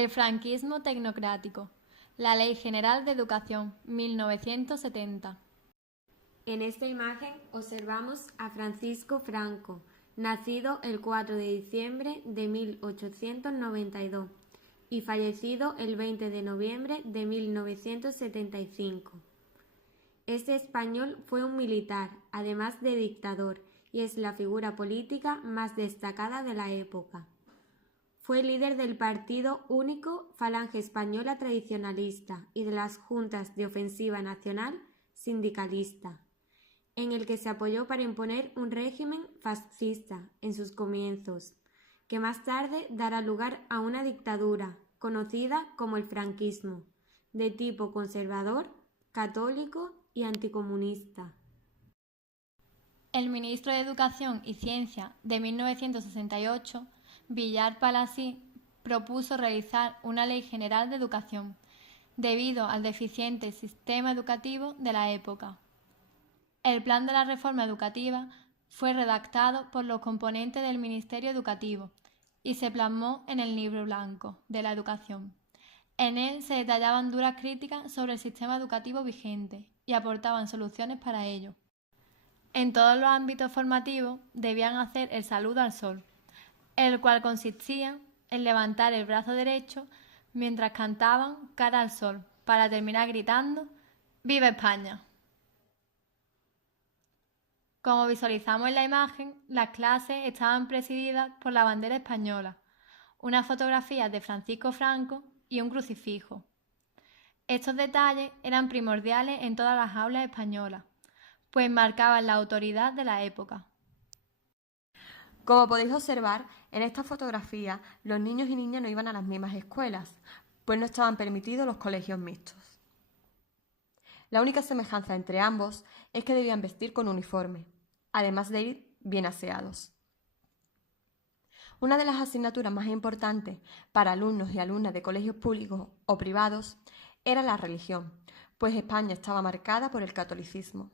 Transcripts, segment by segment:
El franquismo tecnocrático. La Ley General de Educación, 1970. En esta imagen observamos a Francisco Franco, nacido el 4 de diciembre de 1892 y fallecido el 20 de noviembre de 1975. Este español fue un militar, además de dictador, y es la figura política más destacada de la época. Fue líder del Partido Único Falange Española Tradicionalista y de las Juntas de Ofensiva Nacional Sindicalista, en el que se apoyó para imponer un régimen fascista en sus comienzos, que más tarde dará lugar a una dictadura conocida como el franquismo, de tipo conservador, católico y anticomunista. El ministro de Educación y Ciencia de 1968, Villar Palasí, propuso realizar una Ley General de Educación, debido al deficiente sistema educativo de la época. El plan de la reforma educativa fue redactado por los componentes del Ministerio Educativo y se plasmó en el Libro Blanco de la Educación. En él se detallaban duras críticas sobre el sistema educativo vigente y aportaban soluciones para ello. En todos los ámbitos formativos debían hacer el saludo al sol, el cual consistía en levantar el brazo derecho mientras cantaban cara al sol, para terminar gritando ¡Viva España! Como visualizamos en la imagen, las clases estaban presididas por la bandera española, unas fotografías de Francisco Franco y un crucifijo. Estos detalles eran primordiales en todas las aulas españolas, pues marcaban la autoridad de la época. Como podéis observar, en esta fotografía los niños y niñas no iban a las mismas escuelas, pues no estaban permitidos los colegios mixtos. La única semejanza entre ambos es que debían vestir con uniforme, además de ir bien aseados. Una de las asignaturas más importantes para alumnos y alumnas de colegios públicos o privados era la religión, pues España estaba marcada por el catolicismo.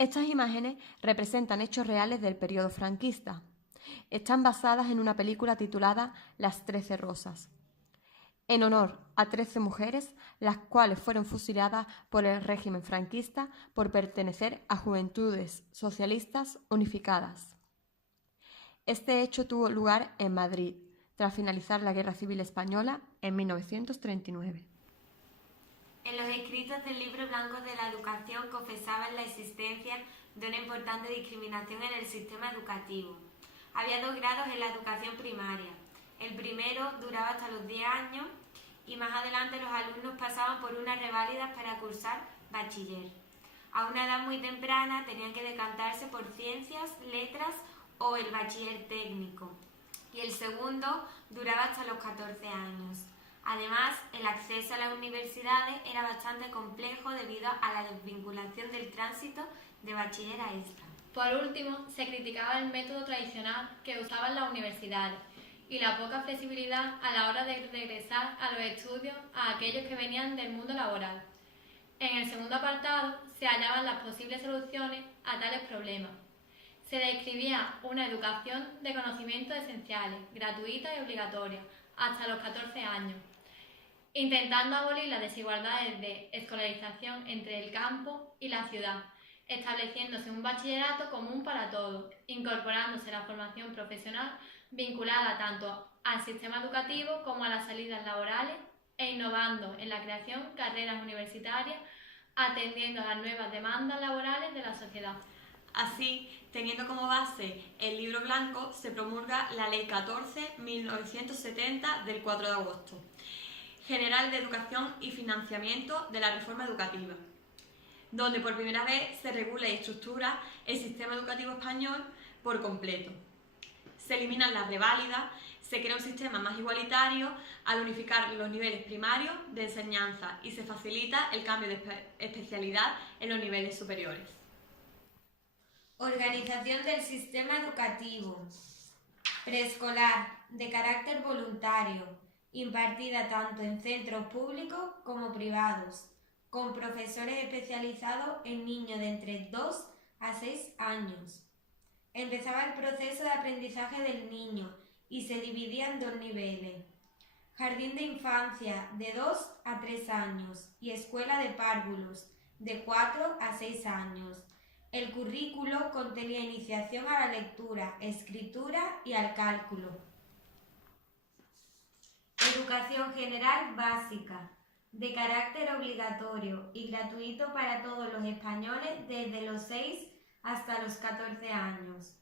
Estas imágenes representan hechos reales del periodo franquista. Están basadas en una película titulada Las 13 Rosas, en honor a 13 mujeres, las cuales fueron fusiladas por el régimen franquista por pertenecer a Juventudes Socialistas Unificadas. Este hecho tuvo lugar en Madrid, tras finalizar la Guerra Civil Española en 1939. En los escritos del Libro Blanco de la Educación confesaban la existencia de una importante discriminación en el sistema educativo. Había 2 grados en la educación primaria. El primero duraba hasta los 10 años y más adelante los alumnos pasaban por unas reválidas para cursar bachiller. A una edad muy temprana tenían que decantarse por ciencias, letras o el bachiller técnico. Y el segundo duraba hasta los 14 años. Además, el acceso a las universidades era bastante complejo debido a la desvinculación del tránsito de bachiller a esta. Por último, se criticaba el método tradicional que usaban las universidades y la poca flexibilidad a la hora de regresar a los estudios a aquellos que venían del mundo laboral. En el segundo apartado se hallaban las posibles soluciones a tales problemas. Se describía una educación de conocimientos esenciales, gratuita y obligatoria, hasta los 14 años, intentando abolir las desigualdades de escolarización entre el campo y la ciudad, estableciéndose un bachillerato común para todos, incorporándose la formación profesional vinculada tanto al sistema educativo como a las salidas laborales e innovando en la creación de carreras universitarias, atendiendo a las nuevas demandas laborales de la sociedad. Así, teniendo como base el Libro Blanco, se promulga la Ley 14/1970 del 4 de agosto, General de Educación y Financiamiento de la Reforma Educativa, donde por primera vez se regula y estructura el sistema educativo español por completo. Se eliminan las reválidas, se crea un sistema más igualitario al unificar los niveles primarios de enseñanza y se facilita el cambio de especialidad en los niveles superiores. Organización del sistema educativo. Preescolar, de carácter voluntario, impartida tanto en centros públicos como privados, con profesores especializados en niños de entre 2 a 6 años. Empezaba el proceso de aprendizaje del niño y se dividía en 2 niveles: jardín de infancia de 2 a 3 años y escuela de párvulos de 4 a 6 años. El currículo contenía iniciación a la lectura, escritura y al cálculo. Educación general básica, de carácter obligatorio y gratuito para todos los españoles desde los 6 hasta los 14 años.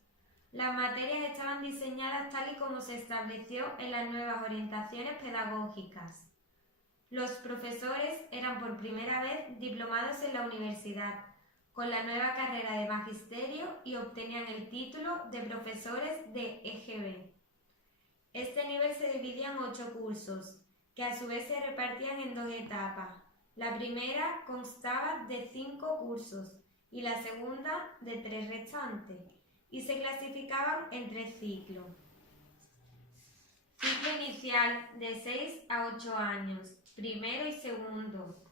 Las materias estaban diseñadas tal y como se estableció en las nuevas orientaciones pedagógicas. Los profesores eran por primera vez diplomados en la universidad, con la nueva carrera de magisterio, y obtenían el título de profesores de EGB. Este nivel se dividía en 8 cursos, que a su vez se repartían en 2 etapas. La primera constaba de 5 cursos y la segunda de 3 restantes, y se clasificaban en 3 ciclos. Ciclo inicial de 6 a 8 años, primero y segundo.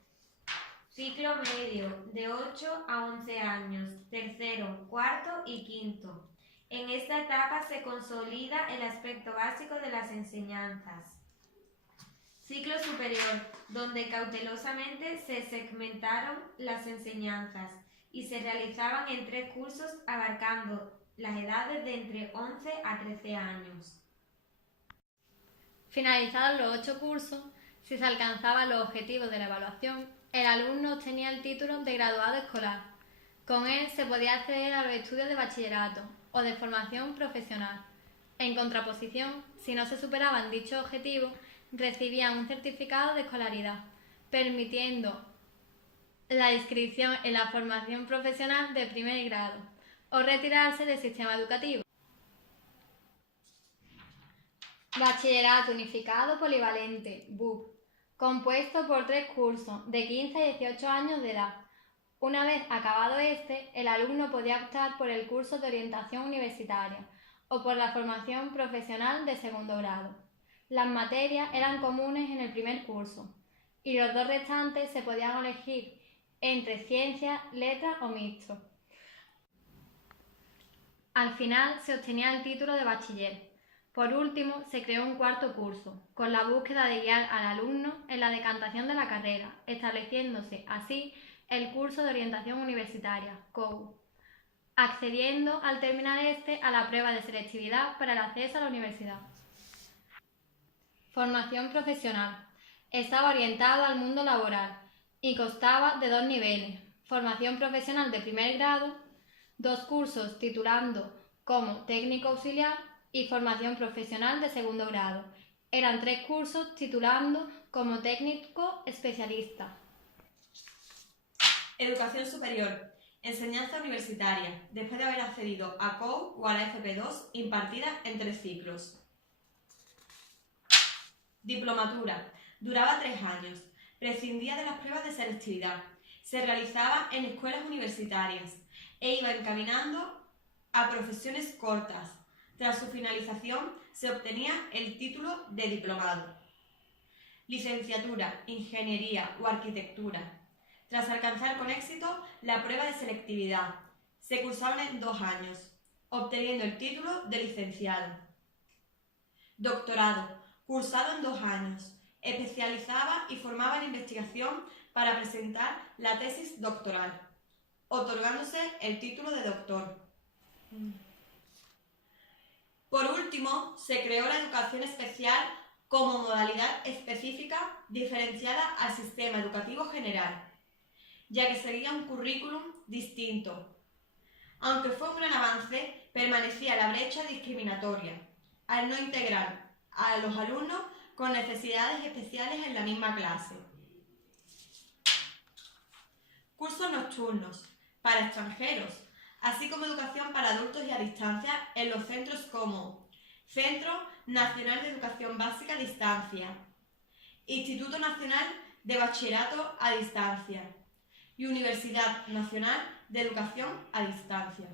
Ciclo medio de 8 a 11 años, tercero, cuarto y quinto. En esta etapa se consolida el aspecto básico de las enseñanzas. Ciclo superior, donde cautelosamente se segmentaron las enseñanzas y se realizaban en 3 cursos abarcando las edades de entre 11 a 13 años. Finalizados los 8 cursos, si se alcanzaban los objetivos de la evaluación, el alumno obtenía el título de graduado escolar. Con él se podía acceder a los estudios de bachillerato o de formación profesional. En contraposición, si no se superaban dichos objetivos, recibían un certificado de escolaridad, permitiendo la inscripción en la formación profesional de primer grado o retirarse del sistema educativo. Bachillerato Unificado Polivalente, BUP, compuesto por 3 cursos de 15 a 18 años de edad. Una vez acabado este, el alumno podía optar por el curso de orientación universitaria o por la formación profesional de segundo grado. Las materias eran comunes en el primer curso y los 2 restantes se podían elegir entre ciencias, letras o mixto. Al final se obtenía el título de bachiller. Por último, se creó un 4º curso, con la búsqueda de guiar al alumno en la decantación de la carrera, estableciéndose así el curso de orientación universitaria, COU, accediendo al terminar este a la prueba de selectividad para el acceso a la universidad. Formación profesional. Estaba orientado al mundo laboral y constaba de 2 niveles: formación profesional de primer grado, 2 cursos titulando como técnico auxiliar, y formación profesional de segundo grado. Eran 3 cursos titulando como técnico especialista. Educación superior. Enseñanza universitaria, después de haber accedido a COU o a la FP2, impartida en 3 ciclos. Diplomatura. Duraba 3 años. Prescindía de las pruebas de selectividad. Se realizaba en escuelas universitarias e iba encaminando a profesiones cortas. Tras su finalización, se obtenía el título de diplomado. Licenciatura, ingeniería o arquitectura. Tras alcanzar con éxito la prueba de selectividad, se cursaban en 2 años, obteniendo el título de licenciado. Doctorado, cursado en 2 años. Especializaba y formaba en investigación para presentar la tesis doctoral, otorgándose el título de doctor. Por último, se creó la educación especial como modalidad específica diferenciada al sistema educativo general, ya que seguía un currículum distinto. Aunque fue un gran avance, permanecía la brecha discriminatoria, al no integrar a los alumnos con necesidades especiales en la misma clase. Cursos nocturnos para extranjeros, así como educación para adultos y a distancia en los centros como Centro Nacional de Educación Básica a Distancia, Instituto Nacional de Bachillerato a Distancia y Universidad Nacional de Educación a Distancia.